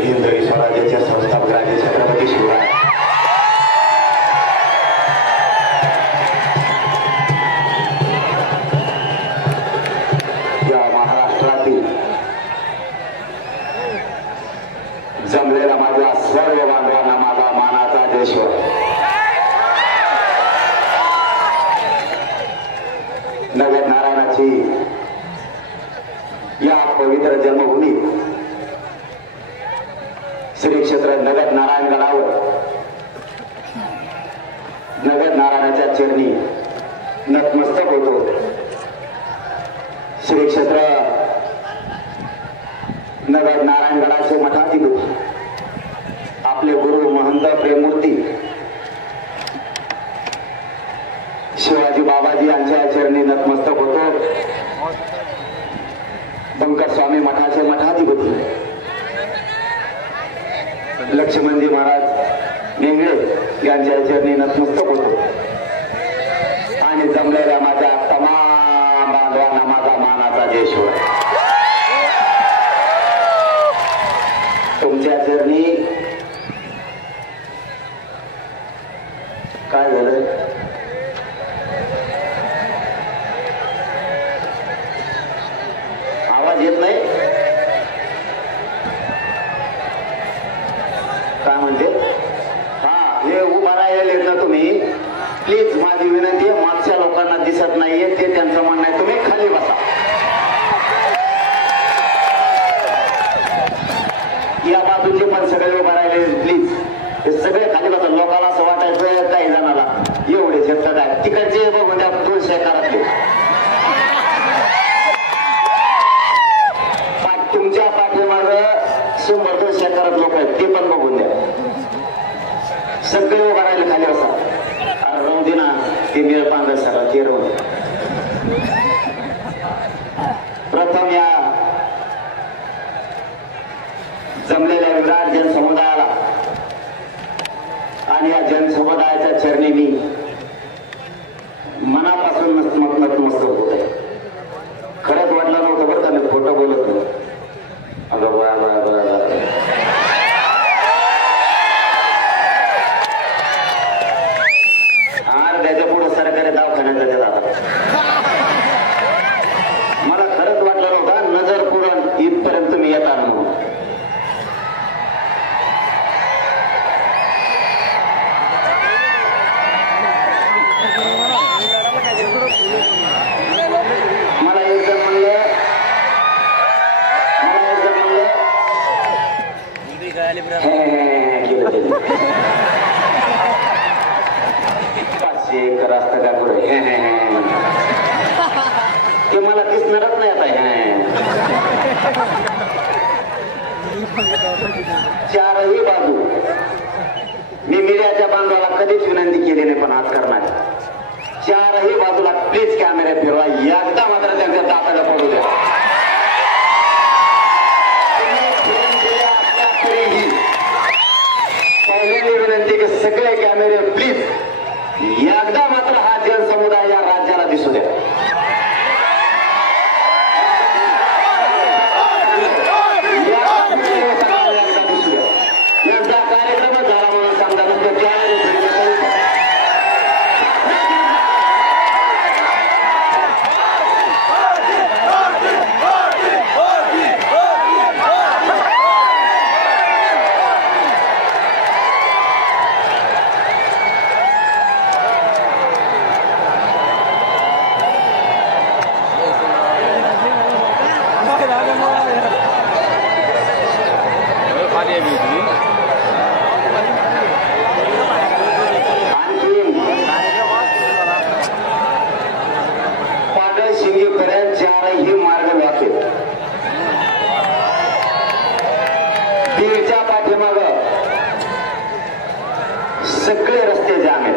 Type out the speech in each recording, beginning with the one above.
हिंदवी स्वराज्याच्या संस्थापक राजे छत्रपती शिवराय या महाराष्ट्रातील जमलेला माझ्या सर्व बांधवांना माझा मानाचा जयश्वर. नगर नारायणाची या पवित्र जन्मभूमी श्री क्षेत्र नगर नारायण गडावर नगर नारायणाच्या चरणी नतमस्तक होतो. श्री क्षेत्र नगर नारायण गडाचे मठाधिपती आपले गुरु महंत प्रेममूर्ती शिवाजी बाबाजी यांच्या चरणी नतमस्तक होतो. बंकर स्वामी मठाचे मठाधिपती लक्ष्मणजी महाराज नेंगळे यांच्या चरणी नतमस्तक होतो. आणि जमलेल्या माझ्या तमाम बांधवांना माझा मानाचा जयश्वर. तुमच्या चरणी काय झालं? आवाज येत नाही? काय म्हणते? हा, हे उभा राहिलेले ना तुम्ही, प्लीज माझी विनंती आहे, मागच्या लोकांना दिसत नाहीये ते त्यांचं म्हणणं आहे, तुम्ही खाली बसा. या बाजूचे पण सगळे उभा राहिले प्लीज, हे सगळे खाली बसा. लोकांना असं वाटायचं काही जणाला एवढे शेतात आहे, तिकडचे बघून द्या 200 करातले. तुमच्या पाठीमाग 100-200 करत लोक आहेत, ते पण बघून द्या. सगळे उभा राहिले खाली बसा. राहून दे ना, ते मेळ पांढर सगळं ते राहून. प्रथम या जमलेल्या विराट जनसमुदायाला आणि या जनसमुदायाच्या चरणी मी मनापासून नतमस्तक होत आहे. खरंच वाटलं नव्हतं बरं का, मी खोटं बोलत नाही. अगं बया बया बया आणि त्याच्या पुढे सरकारी दवाखान्यात जाते आता. मला खरंच वाटलं नव्हतं नजर पुरण इथपर्यंत मी येत आलो म्हणून. मला एकदा म्हणलं 500 एकर असतं का पुढे, ते मला दिसणारच नाही आता. चारही बाजू मी मीडियाच्या बांधवाला कधीच विनंती केली नाही, पण आज करणार. चारही बाजूला प्लीज कॅमेरा फिरवा, एकदा मात्र त्यांच्या दाताला पडू द्या. पहिल्यांदा विनंती की सगळे कॅमेरे प्लीज एकदा मात्र हा जनसमुदाय या राज्याला दिसू द्या. यांचा कार्यक्रम झाला म्हणून समजा सगळे रस्ते जाम आहेत.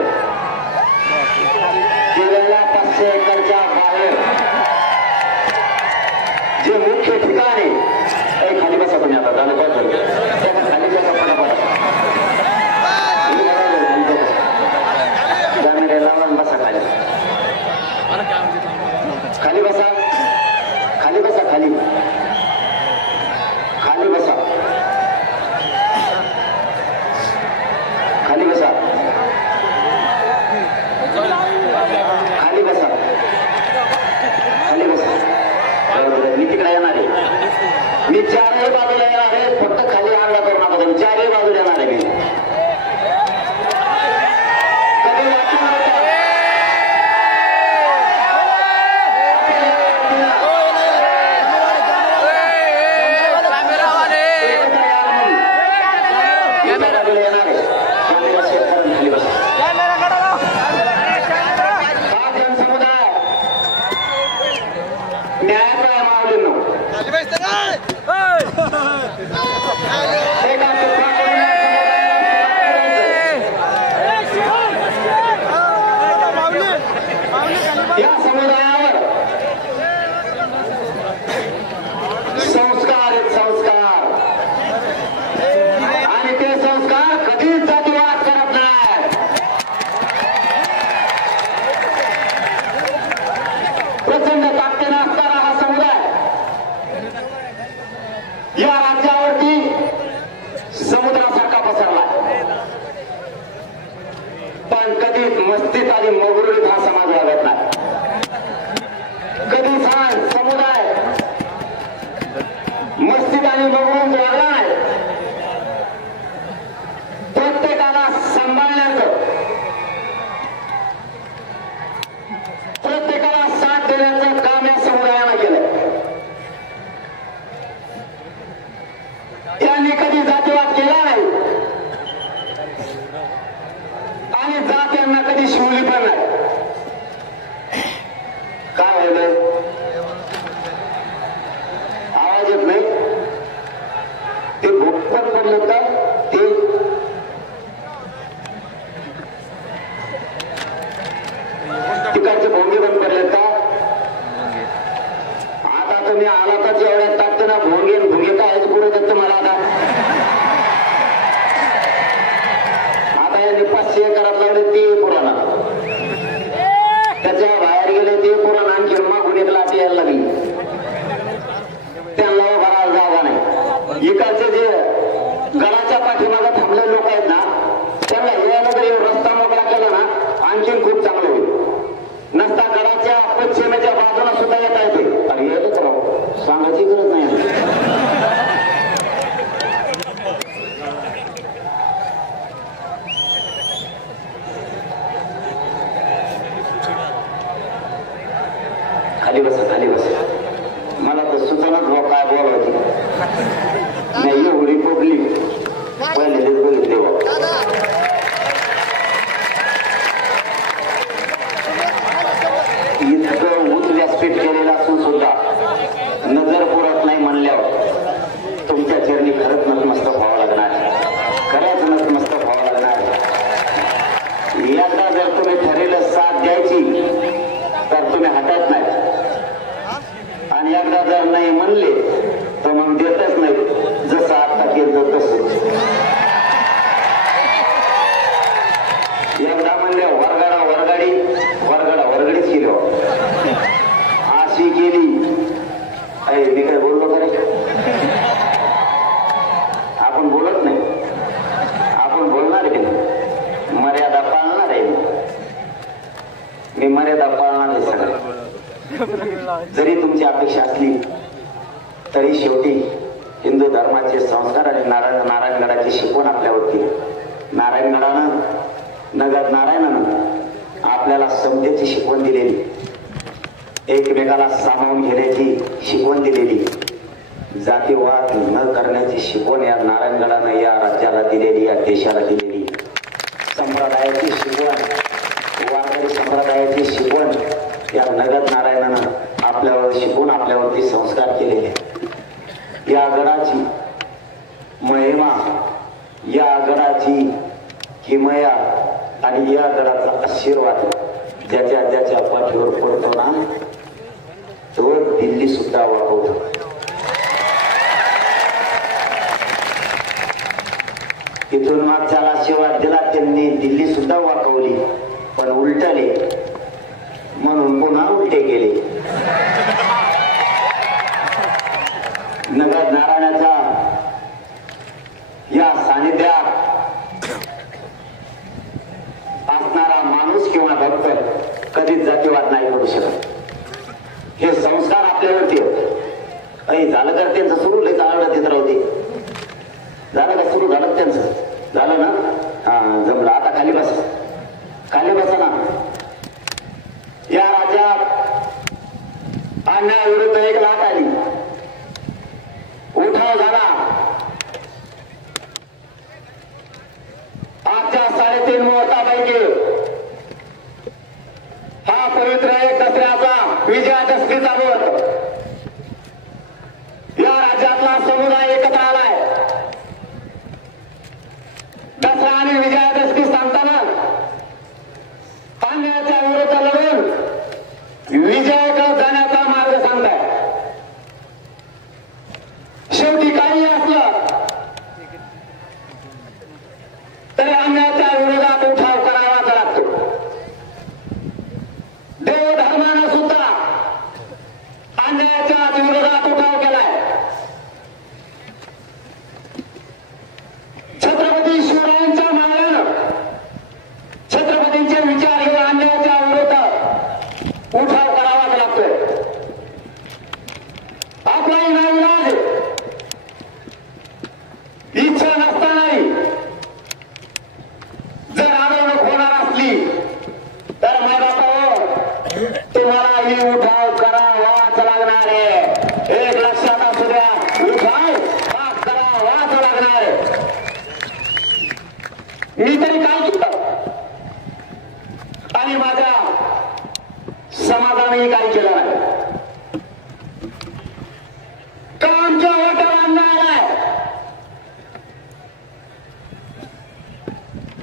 गेलेल्या 500 एकरच्या बाहेर जे मुख्य ठिकाणी खाली बसा, तुम्ही आता झालं खाली बसा पटापट. कधीच जातीवाद करत नाही. प्रचंड ताकदीने असणारा हा समुदाय या राज्यावरती समुद्रासारखा पसरला, पण कधीच मस्तीत आणि मगरुरीत हा समाज वागत नाही. कधीच हा समुदाय मस्तीत आणि मगरूर वागला नाही. प्रत्येकाला सांभाळण्याचं, प्रत्येकाला साथ देण्याचं काम या समुदायानं केलंय. त्यांनी कधी जातीवाद केला नाही आणि जात यांना कधी शिवली पण नाही. काय व्हायलंय? आवाज येत नाही. ते भोगपण पडलं का? ते तिकडचे भोंगे बंद पडलेत का? आता तुम्ही आला तर एवढ्यात टाकते ना भोंगे भोंगे काय पुढे देत मला. आता यांनी 500 एकरात लावले ते पुराणा, त्याच्या बाहेर गेले ते पुराण आणखी मागून एक लाट यायला लागली. त्यांना भरायला जागा नाही. इकडचे जे गडाच्या पाठीमागे थांबलेले लोक आहेत ना, त्यांना यायला जर रस्ता मोकळा केला ना आणखीन खूप चांगलं होईल. नसता गडाच्या पश्चिमेच्या बाजूला सुद्धा येता येते. अरे येतच राहू, सांगायची गरज नाही. खाली बसा, खाली बसा. मला तर सुचनाच भाऊ काय बोलावती नाही. एवढी पब्लिक पहिलेच बघितले भाऊ. इतकं उच्च व्यासपीठ केलेलं असून सुद्धा नजर पुरत नाही म्हणल्यावर तुमच्या चरणी खरंच नतमस्तक व्हावं लागणार, खरंच नतमस्तक व्हावं लागणार. एकदा जर तुम्ही ठरलेलं साथ द्यायची तर तुम्ही हटत नाही, आणि एकदा जर नाही म्हणले तर मग देतच नाही. जसं आता केलं तसं. एकदा म्हणले वरगाडा वरगाडी, वरगाडा वरगडीच केली. अशी केली. अरे मी काय बोललो खरे? आपण बोलत नाही, आपण बोलणार आहे. मर्यादा पाळणार आहे. मी मर्यादा पाळणार आहे सगळं. जरी तुमची अपेक्षा असली तरी शेवटी हिंदू धर्माचे संस्कार आणि नारायणगडाची शिकवण आपल्यावरती. नारायणगडानं नगद नारायणानं आपल्याला समतेची शिकवण दिलेली, एकमेकाला सामावून घेण्याची शिकवण दिलेली, जातीवाद न करण्याची शिकवण या नारायणगडानं या राज्याला दिलेली, या देशाला दिलेली. संप्रदायाची शिकवण, वारकरी संप्रदायाची शिकवण या नगद नारायणानं आपल्यावर शिकवून आपल्यावरती संस्कार केलेले. या गडाची महिमा, या गडाची किमया आणि या गडाचा आशीर्वाद ज्याच्या ज्याच्या पाठीवर पडतो ना तो दिल्ली सुद्धा वाकवतो. तिथून मागच्याला आशीर्वाद दिला त्यांनी, दिल्ली सुद्धा वाकवली, पण उलटले म्हणून पुन्हा उलटे गेले. नगद नारायणाच्या या सानिध्यात असणारा माणूस किंवा भक्त कधीच जातीवाद नाही करू शकत. हे संस्कार आपल्यावरती होते. झालं का त्यांचं सुरू? लय चालवलं देत राहते. झालं का सुरू? झालं त्यांचं? झालं ना? हा जमलं. आता खाली बसा, खाली बसा ना. या राज्यात अन्यायाविरुद्ध एक लाट आली, उठाव झाला. आजच्या 3.5 मुहूर्तापैकी हा पवित्र एक दसऱ्याचा विजयादशमीचा मुहूर्त. या राज्यातला समुदाय एकत्र आलाय. दसरा आणि विजयादशमी सांगताना अन्यायाच्या विरुद्ध लढून विजयाकडे जाण्याचा मार्ग सांगताय. शेवटी काही असलं मी तरी काय केलं आणि माझ्या समाजानेही काय केलं नाही का आमच्या वाट्यावर अन्याय आलाय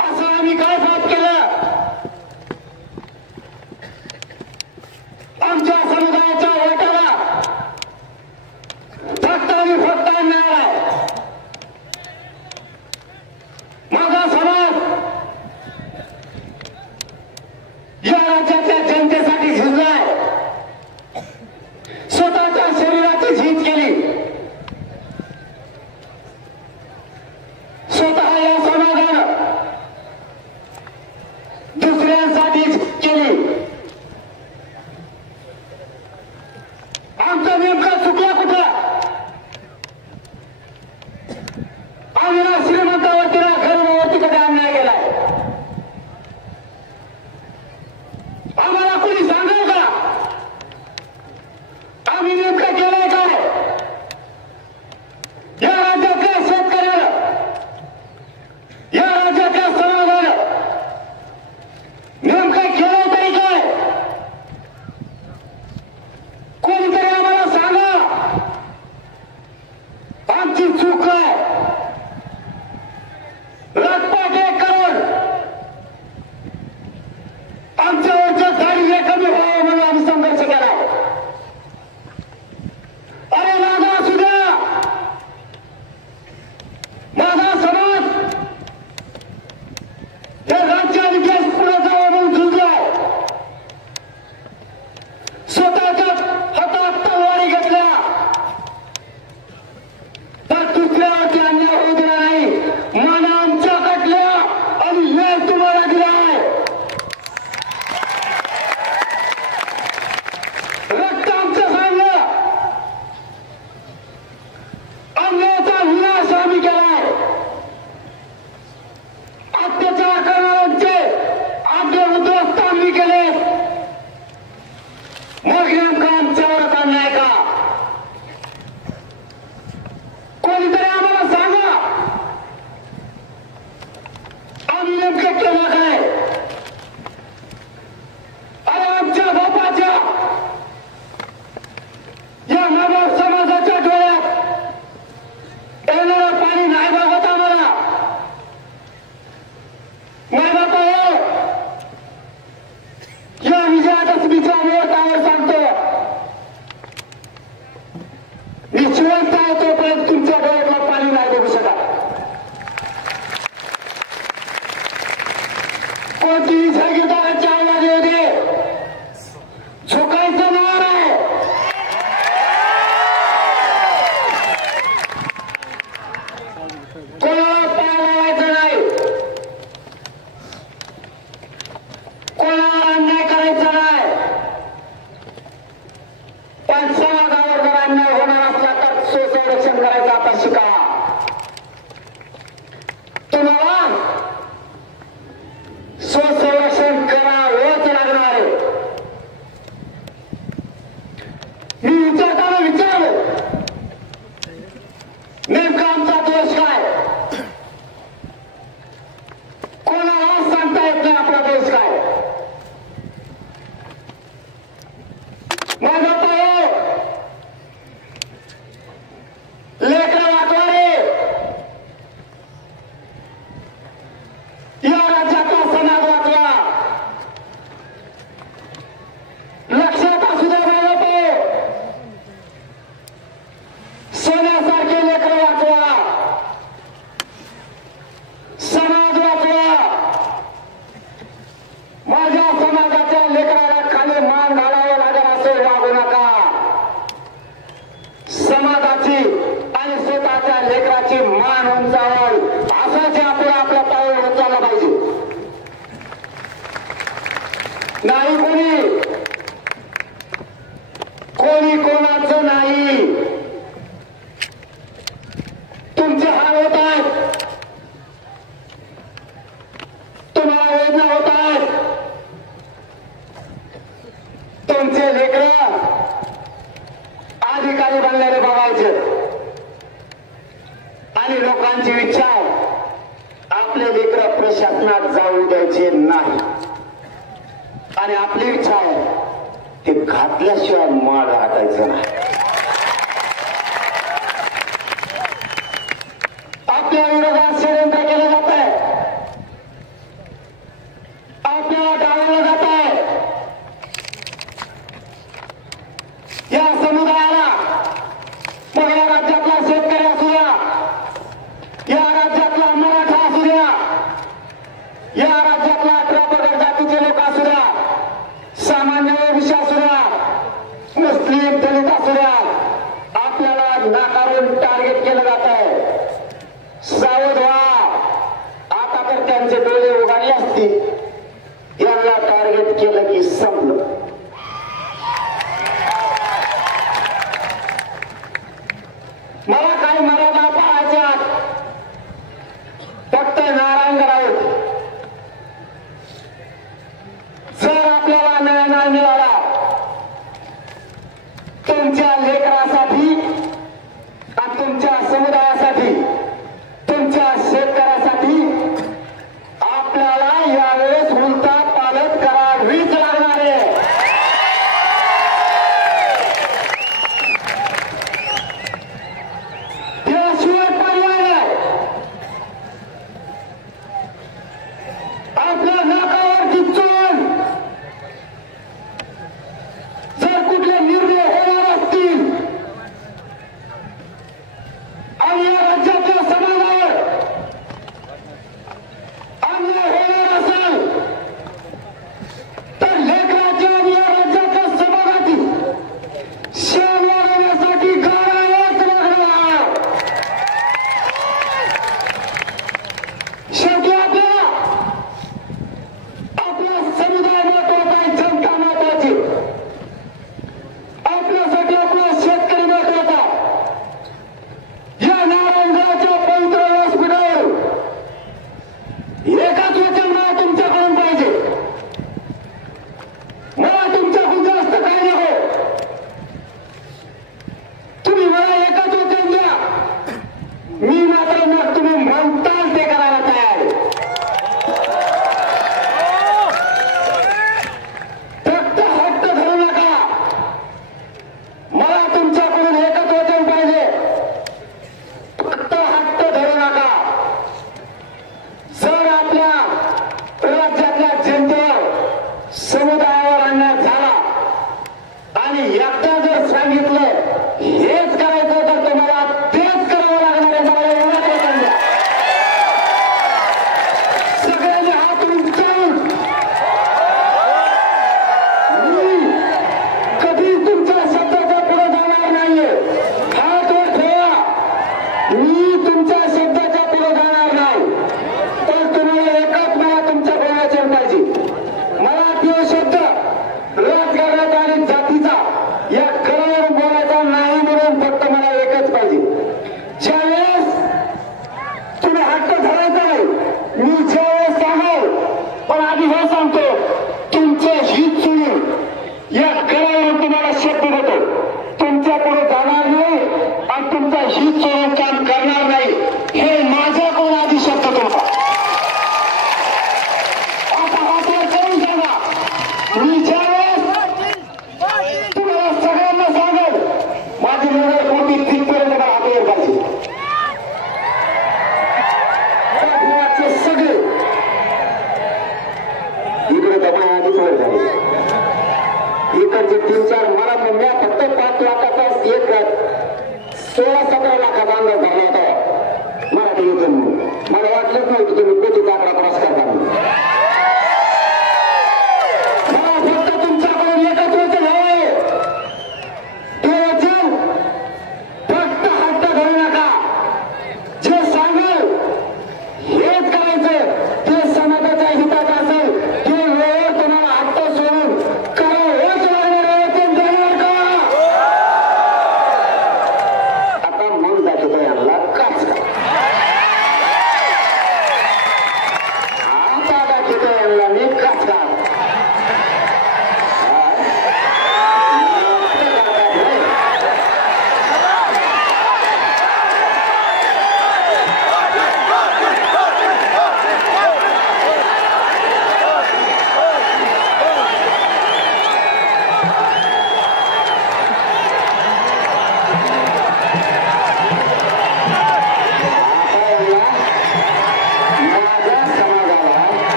असं आम्ही काय पाप केलं आमच्या समुदायाच्या वाट्याला फक्त आणि फक्त अन्याय आहे माझा समाज या राज्याच्या जनतेसाठी झिजलाय स्वतःच्या शरीराची झीज केली स्वतः या समाजानं दुसऱ्यांसाठी केली आमचं नेमकं चुकलं कुठं आम्ही ना श्रीमंतावरती ना गरीबावरती कधी अन्याय केलाय आम्हाला कोणी सांगेल का आम्ही नेमकं केलंय काय या राज्यातल्या शेतकऱ्याला या राज्यातल्या समाजाला नेमकं केलंय तरी काय कोणीतरी आम्हाला सांगा आमची चूक आहे रक्तपात एक करून आमच्यावरचं दारिद्र्य कमी व्हावं म्हणून आम्ही संघर्ष केला अरे माझा असू द्या माझा समाज हे राज्य आणि देश पुढे जावं म्हणून झुंजलाय स्वतःच्या हातात तलवारी घेतल्या तर दुसऱ्यावरती अन्याय होऊ दिला नाही मान आमच्या कटल्या आणि न्याय तुम्हाला दिलाय रक्त आमचं सांगलं अन्यायाचा विनाश आम्ही केलाय अत्याचार करणाऱ्यांचे आद्य उद्ध्वस्त आम्ही केले मग नेमका आमच्यावरच अन्याय का कोणीतरी आम्हाला सांगा आम्ही नेमकं केलं काय अरे आमच्या बापाच्या या नवाब समाजाच्या डोळ्यात येणारं पाणी नाही बघत आम्हाला नाही बापा या विजयादशमीच्या मुहूर्तावर सांगतो मी जिवंत आहे तोपर्यंत तुमच्या डोळ्यातलं पाणी नाही बघू शकत कोणतीही जागीरदाराची आवाज येऊ दे झोकायचं नार आहे कोणाला पाय लावायचं नाही कोणाला अन्याय करायचा नाही पण समाजावर जर अन्याय होणार असला तर स्वसंरक्षण करायचं आता शिका तुम्हाला स्वसंरक्षण करावंच लागणार आहे मी विचारताना विचारलो नेमका आमचा दोष काय कोणाला सांगता येत नाही आपला दोष काय माझा पाय लेकरं वाचवारे या राज्याचा समाज वाचवा लक्षात असू द्या माझा पाय सोन्यासारखे लेकरं वाचवा समाज वाचवा माझ्या समाजाच्या लेकराला खाली मान घालावं लागेल असं वागू नका समाजाची आणि स्वतःच्या लेकराची मान उंचावल असंच आपलं आपल्या पाऊल उचललं पाहिजे नाही कोणी कोणाचं नाही तुमचे हाल होत आहेत तुम्हाला वेदना होत आहेत तुमचे लेकरं अधिकारी बनलेले बघायचे आणि लोकांची इच्छा आहे आपले लेकरं शासनात जाऊ द्यायचे नाही. आणि आपली इच्छा आहे ते घातल्याशिवाय माड हटायचं नाही. आपल्या विरोधात षडयंत्र केलं जात आहे, आपल्याला डावललं जात आहे. या समुदायाला, मग या राज्यातला शेतकरी असू द्या, या राज्यातला मराठा असू द्या, या राज्यातला 18 पगड जातीचे लोक असू द्या, सामान्य ओबीसी असू द्या, मुस्लिम दलित असू द्या, आपल्याला नाकारून टार्गेट केलं जात आहे. सावध व्हा. आता तर त्यांचे डोळे उघडले असतील. यांना टार्गेट केलं की संपलं. मला काही मर्यादा पाळायच्या, फक्त नारायण राऊत जर आपल्याला न्याय नाही मिळाला, तुमच्या लेकरासाठी आणि तुमच्या समुदायासाठी, तुमच्या शेतकऱ्यासाठी आपल्याला यावेळेस उलटा पालट करावीच लागणार आहे. त्याशिवाय पर्याय नाही. आपल्या नाकावर चिचून जर कुठले निर्णय होणार असतील आणि या राज्याच्या समाजावर अन्याय होणार असेल तर लेकराच्या आणि या राज्याच्या समाजाची शान वाढवण्यासाठी गावालाच लागणार. शेवटी आपला समुदाय महत्वाचा आहे, जनता महत्वाची. आपल्यासाठी आपला शेतकरी महत्वाचा. या नारायणगावच्या पवित्र व्यासपीठावर एकाच वचन मला तुमच्याकडून पाहिजे. मला तुमच्याकडून जास्त काही नको. तुम्ही मला एकच वचन द्या, मी मात्र मग तुम्ही म्हणताल ते करायला तयार आहे. फक्त हट्ट धरू नका. मला तुमच्याकडून एकच वचन पाहिजे, फक्त हट्ट धरू नका. जर आपल्या राज्यातल्या जनतेवर, समुदायावर अन्याय झाला आणि एकदा जर सांगितलं हेच करायचं तर तुम्हाला तेच करावं लागणार आहे. मला एवढंच वचन द्या. सगळ्यांनी हात उंचावून, मी कधीच तुमच्या शब्दाच्या पुढे जाणार नाहीये. हात वर ठेवा. मी तुमच्या शब्दाच्या पुढे जाणार नाही. तर तुम्हाला एकच मला तुमच्याकडे वचन पाहिजे. मला तो शब्द राजकारणाचा आणि जातीचा या कळावर बोलायचा नाही, म्हणून फक्त मला एकच पाहिजे. ज्यावेळेस तुम्ही हट्ट धरायचा नाही, मी ज्यावेळेस सांगाल, पण आधी हे सांगतो, तुमचे हित सोडून या कळावर तुम्हाला शब्द देतो, तुमच्या पुढे जाणार नाही आणि तुमचा हित सोडून काम करणार नाही. हे माझ्याकडून आधी शब्द तुम्हाला. आता हातवर करून सांगा, मी ज्यावेळेस तुम्हाला सगळ्यांना सांगेल, माझी नजर कोणती तिथपर्यंत मला हातावर पाहिजे. पाठीमागचे सगळे इकडे दबाई आधीच वर झाले. इकडचे 3-4 मला मी फक्त 5 लाखाचा एक 16-17 लाखाचा अंदाज झाला होता मराठी युजन. मला वाटलंच नव्हतं तुम्ही कोटीचा आकडा क्रॉस करता. मला फक्त तुमच्याकडून एकच वचन हवंय. ते वचन फक्त हट्ट धरू नका. जे सांगेल हेच करायचं. ते समाजाच्या हिताचं असेल, ते वेळेवर तुम्हाला हट्ट सोडून करावंच लागणार आहे. वचन देणार का? आता मन दाखवतो यांना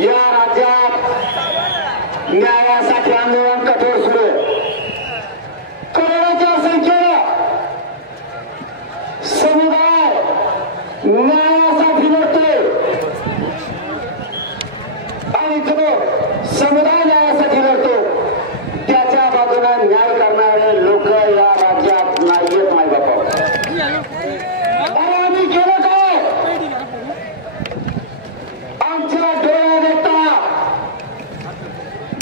या राज्यात न्यायासाठी आंदोलन कठोर सुरू आहे. करोडोच्या संख्येने समुदाय न्यायासाठी लढतोय आणि जो समुदाय न्यायासाठी लढतो त्याच्या बाजूला न्याय करणारे लोक या राज्यात नाहीयेत. माय बापा आम्ही केलं काय? आमच्या डोळ्या देता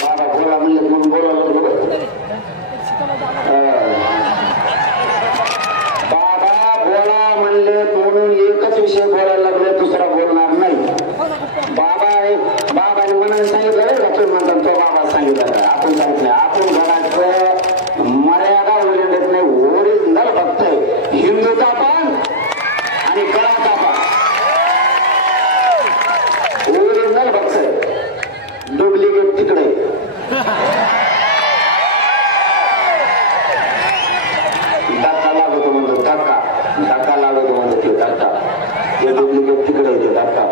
बाबा बोला म्हणले म्हणून बोलायला बाबा बोला म्हणले म्हणून एकच विषय बोलायला लागले, दुसरा बोलणार नाही. बाबाने मनाने सांगितलं का तुम्ही म्हणतात तो बाबा सांगितलं का? आपण सांगितलं आपण घराचं मर्यादा ओलांडत नाही. ओरिजिनल फक्त हिंदूचा पण आणि कळाचा पण ओरिजिनल फक्त डुप्लिकेट तिकडे. धक्का लागतो म्हणतो धक्का लागतो म्हणतो ते धक्का ते डुप्लिकेट तिकडे येते धक्का.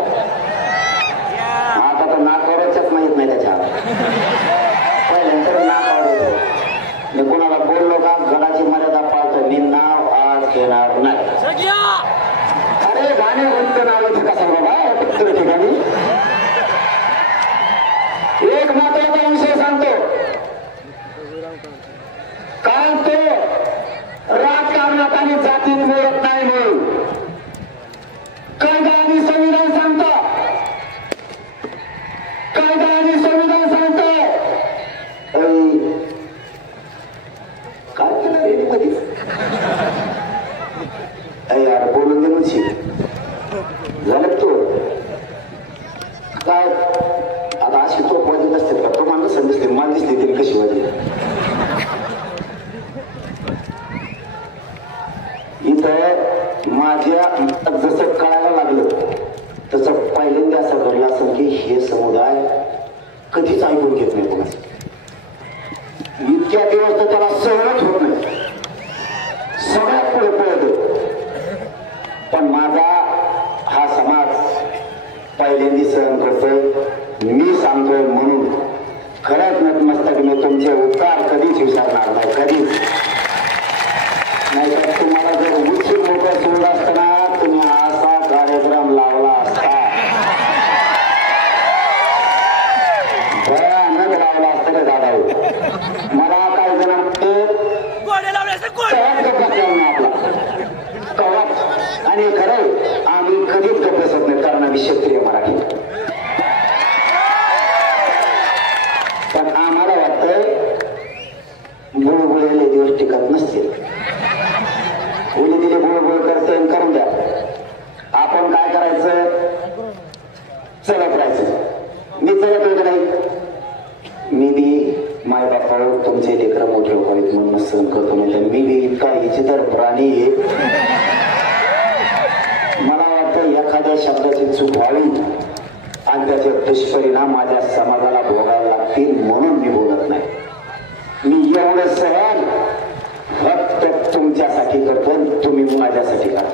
आता तर नाकावरच माहित नाही त्याच्या पहिल्यानंतर नाकावर येतो. मी कोणाला बोललो का गडाची मर्यादा पाळतो. मी नाव आज घेणार नाही. अरे गाणे कोणतं नाव येते कसा बाबा प्रत्येक ठिकाणी. एक महत्वाचा विषय सांगतो. कारण तो राजकारणात आणि जातीत मोडत नाही म्हणून कायदा आणि संविधान सांगतो. कायदा आणि संविधान सांगतो. काय केलं रेडीमध्ये यार बोलून दे म्हणजे झालं तो काय आता अशी तो वाजत असते का? तो माणूस दिसते मान दिसते तरी कशी वाजली. इथं माझ्या जसं कळायला लागलं तसं पहिल्यांदा असं घडलं असं की हे समुदाय कधीच ऐकून घेत नाही कोणाचं. इतक्या दिवस तर त्याला सहनच होत नाही, सगळ्यात पुढे पळतो. पण माझा हा समाज पहिल्यांदा सहन करतोय. मी सांगतोय म्हणून खरंच नतमस्तक मी तुमचे उपकार कधीच विसरणार नाही, कधीच नाही. तर तुम्हाला जर उत्सुक मोठं सोडलं असताना तुम्ही असा कार्यक्रम लावला असता, भयानक लावला असता रे दादा. मला काय जण आपला आणि खरं आम्ही कधीच गप्प बसत नाही कारण आम्ही क्षेत्रीय मराठी. पण आम्हाला वाटतंय बुळबुळलेले दिवस टिकत नसतील. उली दिले बुळबुळ करते करून द्या. आपण काय करायचं? चलत राहायचं. मी चलत होत नाही. मी बी माय बापा तुमचे लेकरं मोठे व्हावेत म्हणून सहन करतो. नाही तर मी बी इतका इचितर प्राणी आहे. मला वाटतं एखाद्या शब्दाची चूक व्हावी आणि त्याचे दुष्परिणाम माझ्या समाजाला भोगायला लागतील म्हणून मी बोलत नाही. मी एवढं सहन फक्त तुमच्यासाठी करतो, तुम्ही माझ्यासाठी करा.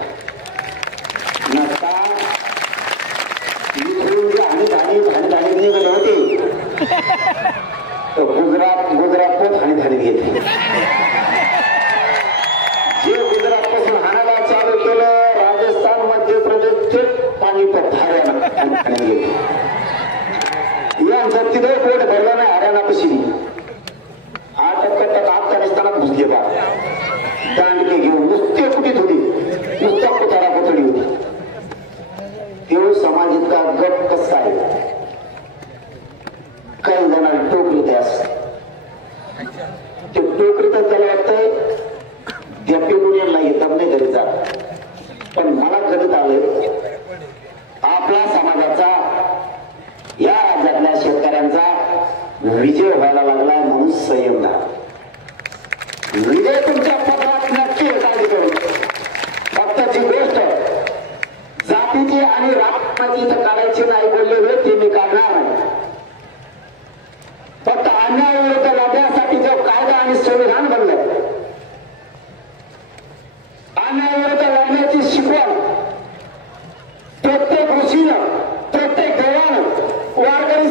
नसता धाणी निघाले होते तर गुजरात धाणी घेतली. जे गुजरात पासून हाणाला चालू केलं राजस्थान मध्य प्रदेश ते पाणीपत हरियाणा घेतली. यांचं तिथे पोट भरलं नाही. हरियाणापाशी 8% अफगाणिस्तानात घुसले बा दांडके घेऊन नुसते कुठे थोडी नुसत्या कोथारा कोथडी होती. तेव्हा समाज इतका गप कसा आहे? काही जणांना टोकली त्यास ते टोकरी तर त्याला वाटतंय त्या पेरुण्याला येतात नाही घरी जात. पण मला कधीच आलंय आपला समाजाचा या राज्यातल्या शेतकऱ्यांचा विजय व्हायला लागलाय म्हणून संयम धरा. विजय तुमच्या पत्रात नक्की एखादी करू. फक्त जी गोष्ट जातीची आणि राजकारणाची इथं काढायची नाही बोलले होते ते मी काढणार नाही. फक्त अन्यायाविरुद्ध लढण्यासाठी जो कायदा आणि संविधान बनलं, अन्यायाविरुद्ध लढण्याची शिकवण प्रत्येक ऋषीनं प्रत्येक देवानं वारकरी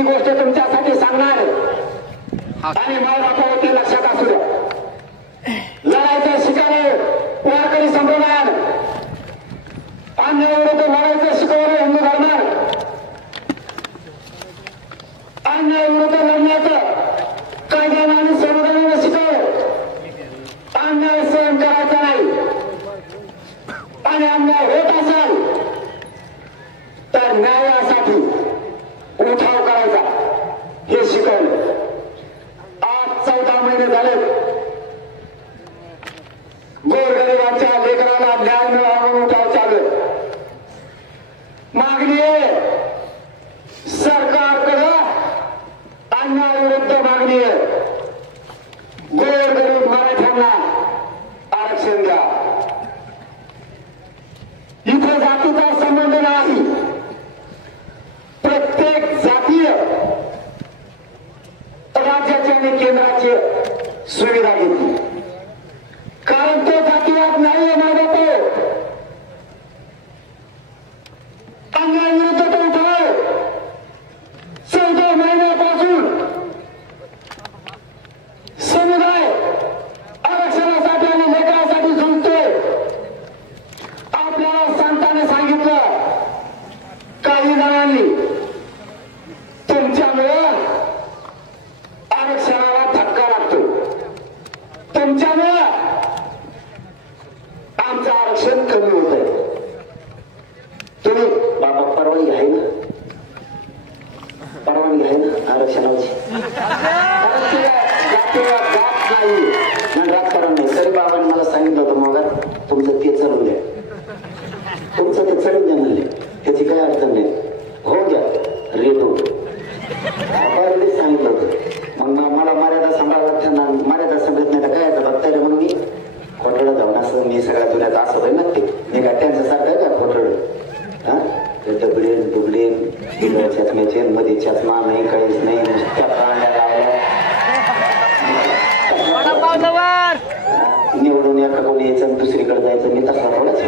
ही गोष्ट तुमच्यासाठी सांगणार आणि मायबापावरती लक्षात असू द्या. लढायचं शिकावे वारकरी संप्रदायान, अन्यायाविरुद्ध लढायचं शिकवलं हिंदू धर्मात. अन्यायाविरुद्ध लढण्याचं कायद्यानं आणि संविधानानं शिकवलं. अन्याय सहन करायचा नाही आणि अन्याय होत असेल तर न्यायासाठी उठाव करायचा हे शिकवलं. आज 14 महिने झाले गोरगरिबांच्या लेकराला न्याय मिळावा म्हणून उठाव चालू आहे. मागणी आहे सरकारकडे, अन्यायाविरुद्ध मागणी आहे. गोरगरीब मराठ्यांना आरक्षण द्या. इथे जातीचा संबंध नाही. प्रत्येक जातीय राज्याची आणि केंद्राची सुविधा घेतली, कारण तो जातीवाद नाहीये माझा. तो अन्यायाविरुद्ध तो उठाव 14 महिन्यापासून समुदाय आरक्षणासाठी आणि लेकरासाठी झुंजतोय. आपल्याला संतांनी सांगितलं, काही जणांनी तुमच्यामुळं आरक्षणाला धक्का लागतो, तुमच्यामुळं आमचं आरक्षण कमी होत आहे. तुम्ही बाबा परवानगी आहे ना, परवानगी आहे ना आरक्षणाची? जात नाही राजकारण नाही. तरी बाबांनी मला सांगितलं होतं, मग तुमचं ते चढून द्या, तुमचं ते चढून द्या म्हणले, त्याची काही अडचण नाही, हो द्या रेटो. बाबांनी सांगितलं होतं. मग मला मर्यादा सांभाळायला लागते, मर्यादा सांगत नाही तर काय याचं बघताय म्हणून मी खोटडं जाऊन असं मी सगळ्या जुन्यात असं आहे ना, ते मी काय त्यांच्यासारखं आहे का खोटडं? हा डबडे डुबडे चष्म्याचे मध्ये चष्मा नाही, काहीच नाही, नुसत्या कांड्या लावल्या. निवडून एका कोणी यायचं आणि दुसरीकडे जायचं, मी तसला थोडाच.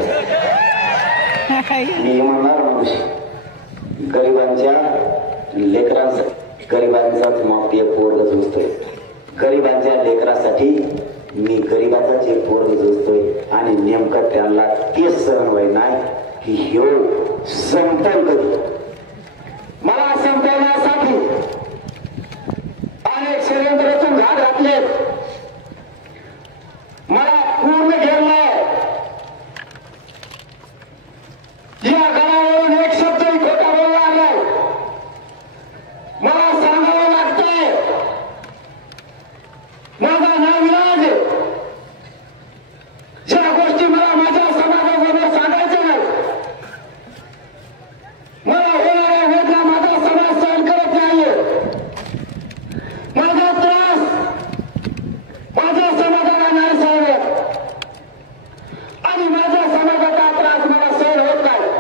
मी इमानदार माणूस. गरिबांच्या लेकरांचा, गरिबांचाच माप एक पोरग झुजतोय. गरिबांच्या लेकरासाठी मी गरिबाचाच एक पोरग झुजतोय आणि नेमकं त्यांना तेच सहन व्हाय नाही की ह्यो संपल कधी. मला संपवण्यासाठी अनेक षडयंत्रातून घाट घातले, मला पूर्ण घेरलंय. या गडावरून एक शब्दही खोटा बोलला नाही. मला सांगावं लागतंय, माझा नाविलाज ज्या गोष्टी मला माझ्या समाजासमोर सांगायच्या नाही, मला होणाऱ्या वेदना माझा समाज सहन करत नाहीये. माझा त्रास माझ्या समाजाला नाही सहन होत आणि माझ्या समाजाचा त्रास मला सहन होत नाही.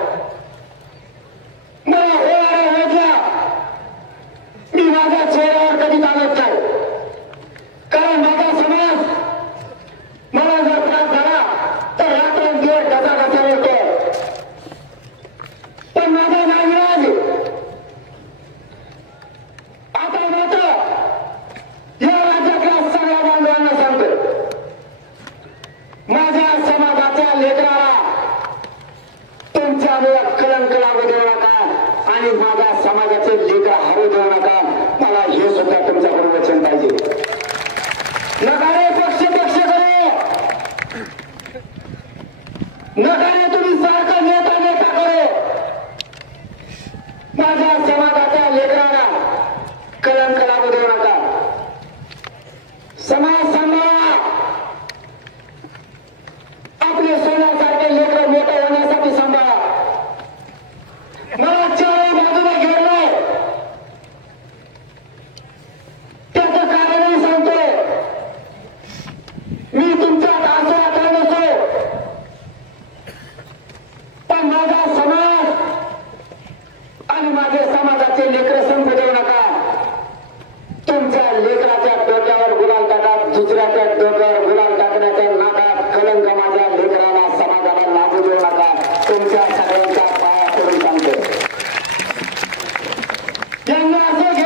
मला होणाऱ्या वेदना मी माझ्या चेहऱ्यावर कधी आणत नाही, कारण माझा समाज मला जर त्रास झाला तर रात्रंदिवस घसा येतो. पण माझा नाविलाज आता मात्र या राज्यातल्या सगळ्या बांधवांना सांगतोय, माझ्या समाजाच्या लेकराला तुमच्यामुळे कलंक लागू देऊ नका आणि माझ्या समाजाचे लेकर हरवू देऊ नका. मला हे सुद्धा तुमच्याकडून वचन पाहिजे. नकारे पक्ष करू, नकारे तुम्ही सारखं नेता करू. माझ्या समाजाच्या लेकराला कलंक लागू देऊ नका. समाज सांभाळा. आपले सोन्यासारखे लेकर मोठं होण्यासाठी सांभाळा. मला चारही बाजूने घेरलंय, त्याचं कारणही सांगतोय. मी तुमच्या दासोहात नसतो, पण माझा समाज आणि माझे समाजाचे लेकर संप देऊ नका. तुमच्या लेकराच्या डोक्यावर गुलाल टाका, दुसऱ्याच्या डोक्यावर गुलाल टाकण्याच्या नाकात कलंक माझ्या लेकराला समाजाला लागू देऊ नका. तुमच्या सगळ्यांच्या पाया पडून सांगतो, त्यांना असं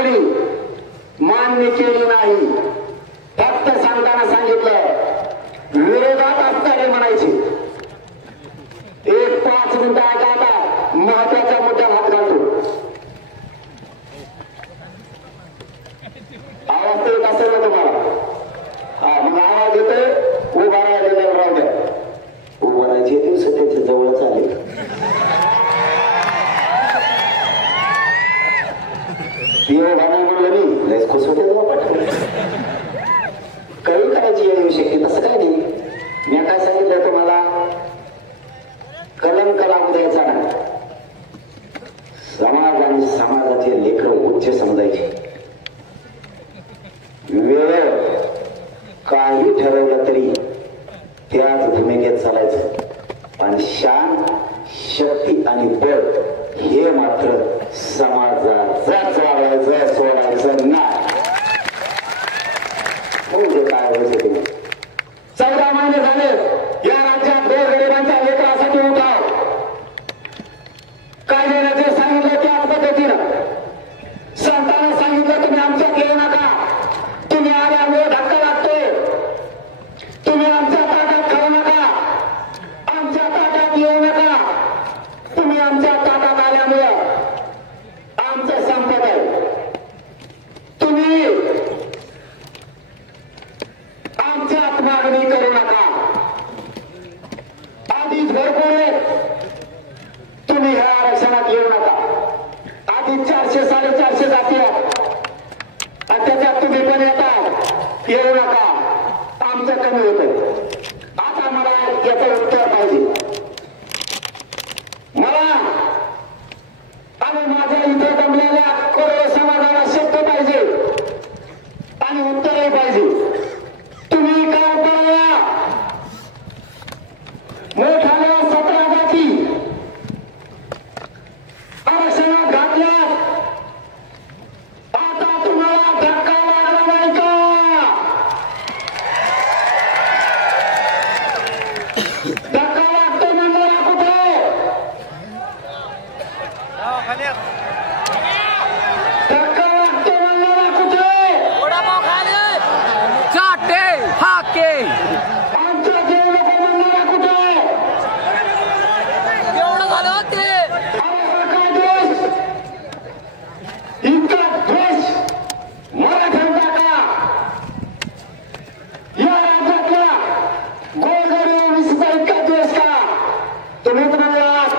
मागणी मान्य केली नाही. फक्त सांगताना सांगितलं विरोधात असताना म्हणायचे. एक 5 मिनिटं ऐका आता महत्वाच्या मुद्द्याला हात घालतो. आवाज तर येत असेल ना तुम्हाला? हा मग आवाज येतोय उभा राहिलेला राहू द्या. उभं राहायचे दिवस त्याच्या जवळच आले. म्हणलं मी लयच खुश होते काही करायची येऊ शकते तसं काय नाही. मी काय सांगितलं तुम्हाला कलंक लागू द्यायचा नाही. समाज आणि समाजाचे लेकर उच्च समजायचे. वेळ काही ठरवलं तरी त्याच भूमिकेत चालायचं आणि शान शक्ती आणि बळ हे मात्र समाजाचाच वाढवायचं सोडायचं नाही. म्हणजे काय व्हायचं ते 14 महिने झाले या राज्यात गोरगरिबांच्या लेकरासाठी उठाव काय देण्याचे सांगितलं त्याच पद्धतीनं संतांना सांगितलं तुम्ही आमच्यात येऊ नका. तुम्ही आल्यामुळे धक्का लागतोय. तुम्ही आमच्या ताटात खाऊ नका. आमच्या ताटात येऊ नका. तुम्ही आमच्या ताटात आल्यामुळं आमचं संपत आहे. तुम्ही आमच्यात मागणी करू नका. आधीच भरपूर तुम्ही ह्या आरक्षणात येऊ नका. आधी 400 450 जाती आहेत आणि त्याच्यात तुम्ही पण येतात येऊ नका. आमचं कमी होतं. आता मला याचं उत्तर पाहिजे. मला आणि माझ्या इथे जमलेल्या करोडो समाजाला शब्द पाहिजे आणि उत्तरही पाहिजे. तुम्ही काय करायला मोठ्याला 17 जाती आरक्षणात घातल्या. आता तुम्हाला धक्का लागला नाही का? धक्का लागतो म्हणलं कुठे? धक्का लागतो म्हणलं कुठे? चाटे हाके आमच्या देऊ नको म्हणणारा कुठे? एवढं झालं होते. अरे हा काय द्वेष? इतका द्वेष मराठ्यांचा का? या राज्यातल्या गोरगरीब ओबीसीचा इतका द्वेष का? तुम्हीच म्हणलात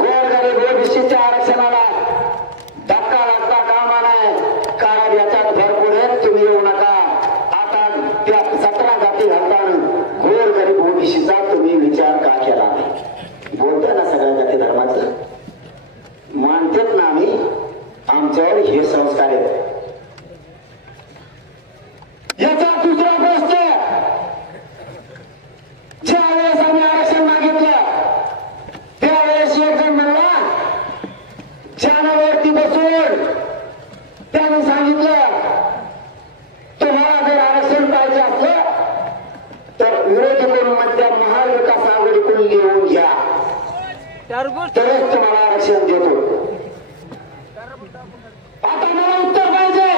गोरगरीब ओबीसीच्या आरक्षणाला धक्का लागता कामा नाही. कारण याच्यात भरपूर आहेत. तुम्ही येऊ नका. आता त्या 17 जाती घालताना गोरगरीब ओबीसीचा तुम्ही विचार का केला नाही? बोलतोय ना सगळ्या जाती धर्माचं मानतेत ना आम्ही. आमच्यावर हे संस्कार आहेत. याचा दुसरा प्रश्न ज्या वेळेस आम्ही आरक्षण मागितलं त्यावेळेस एक जण म्हणला चॅनलवरती बसून त्याने सांगितलं तुम्हाला जर आरक्षण पाहिजे असलं तर विरोधी म्हणत्या महाविकास आघाडीकडून लिहून घ्या तरच तुम्हाला आरक्षण देतो. आता मला उत्तर पाहिजे.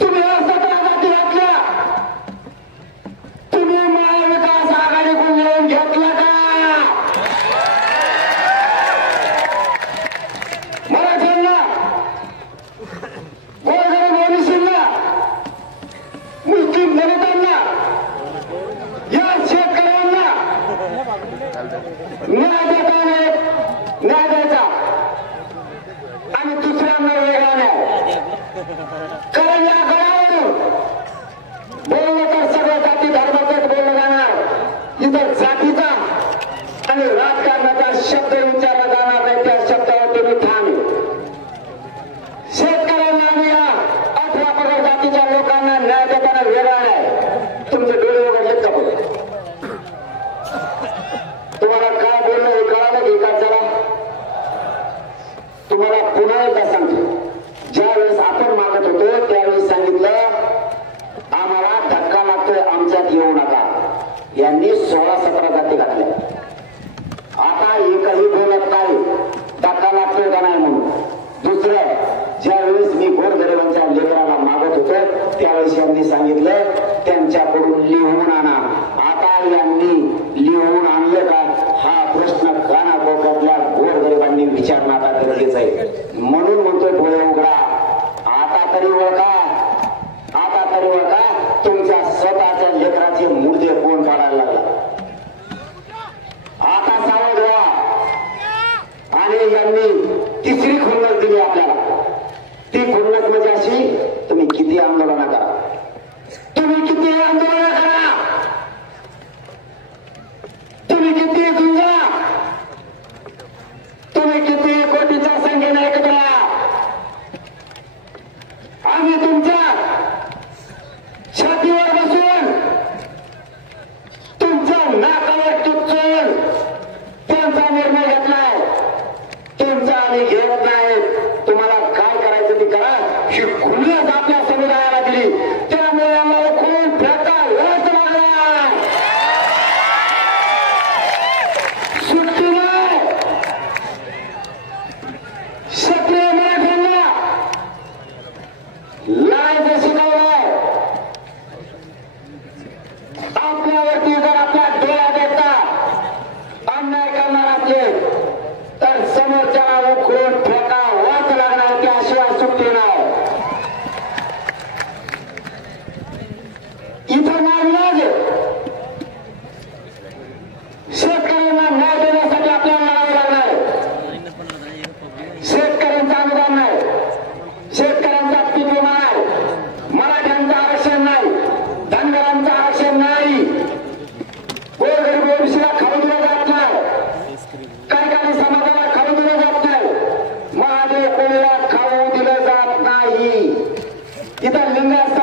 तुम्ही 17 जाती घातल्या. तुम्ही महाविकास आघाडीकडून लिहून घेतला का? मराठ्यांना गोरगरीब ओबीसींना मुस्लिम दलितांना या शेतकऱ्यांना न्याय देता नाही. न्याय द्यायचा आणि दुसऱ्यांना वेगळा न्याय. कारण या गडावरून बोललं तर सगळं जाती धर्माचंच बोललं जाणार. इथं जातीचा आणि राजकारणाचा शब्द विचारला जाणार नाही. त्या शब्दावर तुम्ही ठाम आहे. शेतकऱ्यांना आणि या 18 पगड जातीच्या लोकांना न्याय देताना वेगळा न्याय. तुमचे डोळे उघडलेत का बघ? तुम्हाला काय बोलणं हे कळालं की काय? चला तुम्हाला पुन्हा एकदा सांगतो. ज्यावेळेस आपण मागत होतो त्यावेळेस सांगितलं आम्हाला धक्का लागतोय आमच्यात येऊ नका. यांनी 16-17 जाती घातल्या. आता एकही बोलत नाही धक्का लागतोय का नाही म्हणून. माने यांनी तिसरी खुन्नस दिली आपल्याला. ती खुन्नस म्हणजे अशी, तुम्ही किती आंदोलन करा, तुम्ही किती आंदोलन करा, तुम्ही किती झुंजा, तुम्ही किती कोटीच्या संख्येने एकत्र या, आम्ही तुमच्या छातीवर बसून तुमच्या नाकावर टुचून त्यांचा निर्णय घेतलाय. तुमचा आम्ही घेत नाही. तुम्हाला काय करायचं ते करा. ही खुन्नस आपल्या समुदायाला दिली, त्यामुळे आम्हाला खून फेका लढत लागला. सुट्टी नाही. क्षत्रिय मराठ्यांना लढायचं शिकवलंय. आपल्यावरती जर आपल्या डोळ्यात येता अन्याय करणार असले तर समोरच्याला उखळून फेका वाच लागणार, त्याशिवाय सुट्टी नाही. इथं नाविलाज शेतकऱ्यांना न्याय देण्यासाठी आपल्याला लढावं लागणार आहे. शेतकऱ्यांचं अनुदान नाही, शेतकऱ्यांचा पीक विमा नाही, मराठ्यांचं आरक्षण नाही, धनगरांचं आरक्षण नाही, गोरगरीब ओबीसीला खाऊ दिलं जात नाही, कारखानी समाजाला खाऊ दिलं जात नाही, महादेव कोळीला खाऊ दिलं जात नाही. इथं लिंगायत